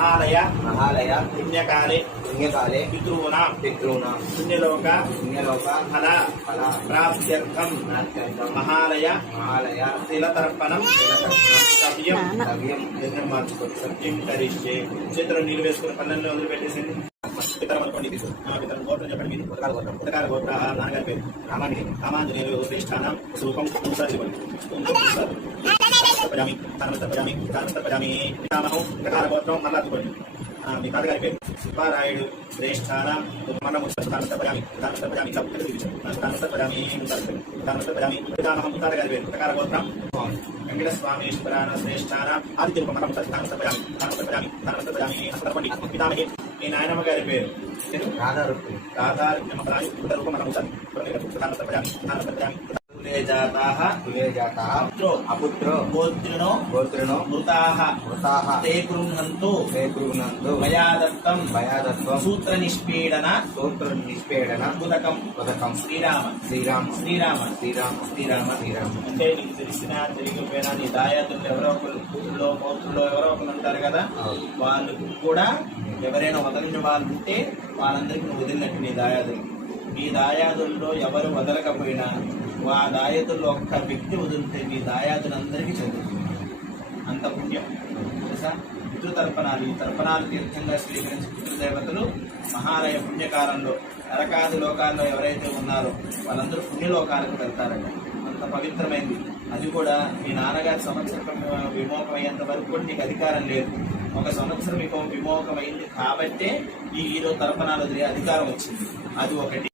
మహాలయ మహాలయ పుణ్యకాలే పుణ్యకాలే పితॄణాం పుణ్యలోక ఫల ప్రాప్త్యర్థం మహాలయ తిలతర్పణం సవ్యం సత్యం కరిష్యే. చేతులు నీళ్ళు వేసుకుని పల్లెల్లో వదిలిపెట్టేసింది. పితరం అనుకోండి. పితరం గోత్రం చెప్పండి. మీరు ఉత్తకాల గోత్ర నాన్నగారి పేరు రామాంజనేయులు శ్రేష్ఠానం స్వరూపం పితామహం ఉత్తకాల గోత్రం మళ్ళా అనుకోండి. మీ తాతగారి పేరు సుబ్బారాయుడు శ్రేష్ఠానం పితామహం తాతగారి పేరు ఉత్తకాల గోత్రం వెంకటస్వామీశ్వరాన శ్రేష్ఠానం ఆదిత్య పితామహి. మీ నాయనమ్మ గారి పేరు అపుత్రో గోత్రిణో మృతాః తే గృహ్ణन्तు మయా దత్తం సూత్ర నిష్పీడన ఉదకం శ్రీరామ. అంటే నీకు తెలిసిన తెలియకపోయినా నీ దాయాదులు ఎవరో ఒకరు కూతురులో పౌత్రులో ఎవరో ఒకరు ఉంటారు కదా, వాళ్ళు కూడా ఎవరైనా వదలిన వాళ్ళు ఉంటే వాళ్ళందరికీ నువ్వు వదిలినట్టు నీ దాయాదులు. నీ దాయాదుల్లో ఎవరు వదలకపోయినా ఆ దాయాదుల్లో ఒక్క వ్యక్తి వదిలితే నీ దాయాదులందరికీ చదువుతుంది. అంత పుణ్యం తెలుసా. పితృతర్పణాలు, ఈ తర్పణాలు తీర్థంగా స్వీకరించి పితృదేవతలు మహాలయ పుణ్యకాలంలో నరకాది లోకాల్లో ఎవరైతే ఉన్నారో వాళ్ళందరూ పుణ్యలోకాలకు వెళ్తారట. అంత పవిత్రమైంది. అది కూడా మీ నాన్నగారి సంవత్సరం విమోకమయ్యేంత వరకు కూడా నీకు అధికారం లేదు. ఒక సంవత్సరం విమోకమైంది కాబట్టే ఈ ఈరోజు తర్పణాలు వదిలే అధికారం వచ్చింది. అది ఒకటి.